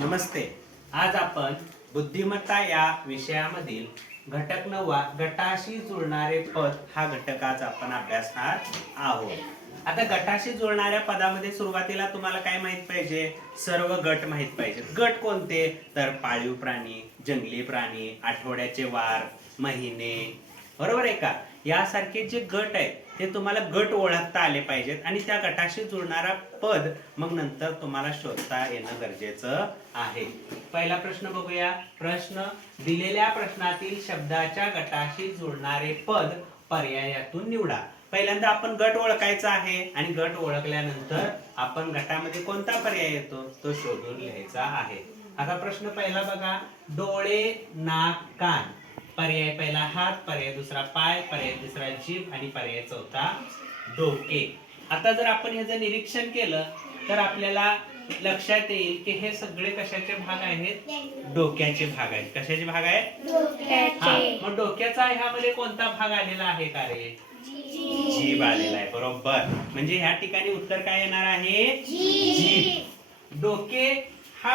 नमस्ते. आज आपण बुद्धिमत्ता या विषयामधील घटक नववा गटाशी जुळणारे पद हा घटक आज आपण अभ्यासणार आहोत. आता गटाशी जुळणाऱ्या पदामध्ये सुरुवातीला तुम्हाला काय माहीत पाहिजे? सर्व गट माहीत पाहिजेत. गट कोणते? तर पाळीव प्राणी जंगली प्राणी आठवड्याचे वार महिने. बरोबर आहे का? यासारखे जे गट आहेत ते तुम्हाला गट ओळखता आले पाहिजेत आणि त्या गटाशी जुळणारा पद मग नंतर तुम्हाला शोधता येणं गरजेचं आहे. पहिला प्रश्न बघूया. प्रश्न दिलेल्या प्रश्नातील शब्दाच्या गटाशी जुळणारे पद पर्यायातून निवडा. पहिल्यांदा आपण गट ओळखायचा आहे आणि गट ओळखल्यानंतर आपण गटामध्ये कोणता पर्याय येतो तो शोधून लिहायचा आहे. आता प्रश्न पहिला बघा. डोळे नाक कान. पर्याय पहिला हात पर्याय दुसरा पाय पर्याय तिसरा जीभ आणि पर्याय चौथा डोके. आता जर आपण ह्याचं निरीक्षण केलं तर आपल्याला लक्षात येईल की हे सगळे कशाचे भाग आहेत? डोक्याचे भाग आहेत. कशाचे भाग आहेत? हा मग डोक्याचा ह्यामध्ये कोणता भाग आलेला आहे का रे? जीभ. आलेला आहे. बरोबर. म्हणजे ह्या ठिकाणी उत्तर काय येणार आहे? जीभ. डोके हा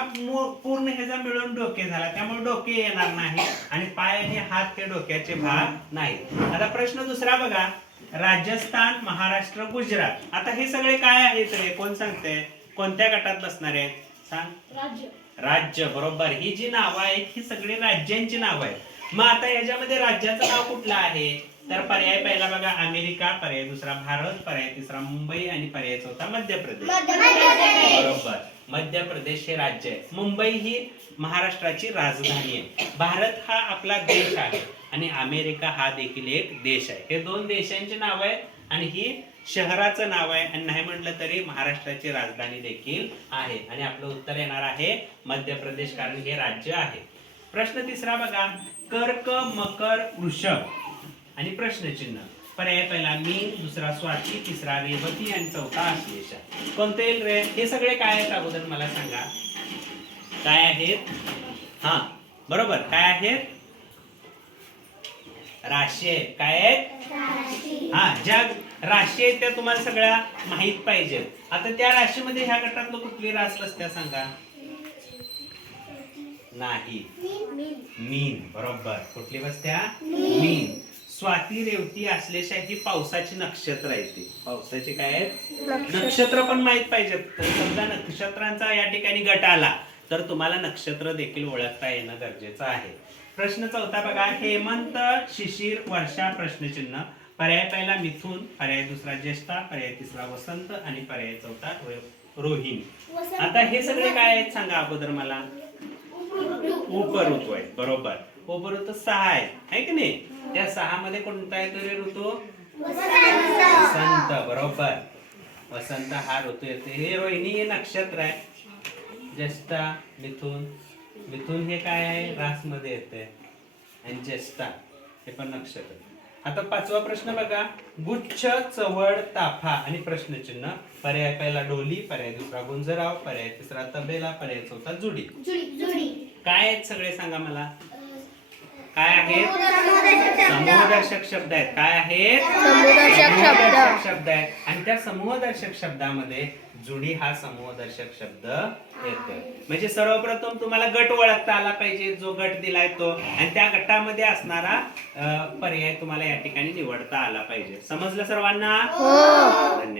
पूर्ण ह्याचा मिळून डोके झाला. त्यामुळे डोके येणार नाही आणि पाय हात ते डोक्याचे भाग नाहीत. आता प्रश्न दुसरा बघा. राजस्थान महाराष्ट्र गुजरात. आता हे सगळे काय आहेत रे? कोण सांगते? कोणत्या गटात बसणार? आहेत सांग. राज्य. राज्य बरोबर. ही जी नावं आहेत ही सगळी राज्यांची नावं आहेत. मग आता याच्यामध्ये राज्याचं नाव कुठलं आहे? तर पर्याय पहिला बघा अमेरिका पर्याय दुसरा भारत पर्याय तिसरा मुंबई आणि पर्याय चौथा मध्य प्रदेश बरोबर. मध्य प्रदेश हे राज्य आहे. मुंबई ही महाराष्ट्राची राजधानी आहे. भारत हा आपला देश आहे आणि अमेरिका हा देखील एक देश आहे. हे दोन देशांची नाव आहेत आणि ही शहराचं नाव आहे. आणि नाही म्हटलं तरी महाराष्ट्राची राजधानी देखील आहे. आणि आपलं उत्तर येणार आहे मध्य प्रदेश कारण हे राज्य आहे. प्रश्न तिसरा बघा कर्क मकर वृषभ. आणि प्रश्नचिन्ह. पर्याय पहिला मी दुसरा स्वाती तिसरा रेवती आणि चौथा आश्लेषा कोणते येईल रे? हे सगळे काय आहेत अगोदर मला सांगा. काय आहेत? हा बरोबर. काय आहेत? राशी आहेत. काय आहेत? हा ज्या राशी आहेत त्या तुम्हाला सगळ्या माहीत पाहिजेत आता त्या राशीमध्ये ह्या गटातलं कुठली रास बसत्या सांगा? नाही. मीन. बरोबर. कुठली बसत्या मीन. स्वाती रेवती असल्याच्या ही पावसाची नक्षत्र आहे ती. पावसाची काय आहेत? नक्षत्र. पण माहीत पाहिजेत. तर समजा नक्षत्रांचा या ठिकाणी गट आला तर तुम्हाला नक्षत्र देखील ओळखता येणं गरजेचं आहे. प्रश्न चौथा बघा. हेमंत शिशिर वर्षा प्रश्नचिन्ह. पर्याय पहिला मिथुन पर्याय दुसरा ज्येष्ठा पर्याय तिसरा वसंत आणि पर्याय चौथा रोहिणी. आता हे सगळे काय आहेत सांगा अगोदर मला. उपऋतू आहेत. बरोबर. उपऋतू सहा आहेत आहे की नाही? त्या सहा मध्ये कोणता आहे तरी ऋतू? वसंत. बरोबर. वसंत हा ऋतू येते. हे रोहिणी हे नक्षत्र आहे. ज्येष्ठा मिथुन. मिथुन हे काय आहे? रासमध्ये येते. आणि ज्येष्ठा हे पण नक्षत्र. आता पाचवा प्रश्न बघा. गुच्छ चवड ताफा आणि प्रश्नचिन्ह. पर्याय पहिला डोली पर्याय दुसरा गुंजराव पर्याय तिसरा तबेला पर्याय चौथा जुडी जुडी. काय आहेत सगळे सांगा मला? काय आहेत? समूहदर्शक शब्द. आहेत. काय आहेत? समूहदर्शक शब्द. आहेत. आणि त्या समूहदर्शक शब्दामध्ये जुडी हा समूहदर्शक शब्द येतोय. म्हणजे सर्वप्रथम तुम्हाला गट ओळखता आला पाहिजे जो गट दिलाय तो. आणि त्या गटामध्ये असणारा पर्याय तुम्हाला या ठिकाणी निवडता आला पाहिजे. समजलं सर्वांना? धन्यवाद.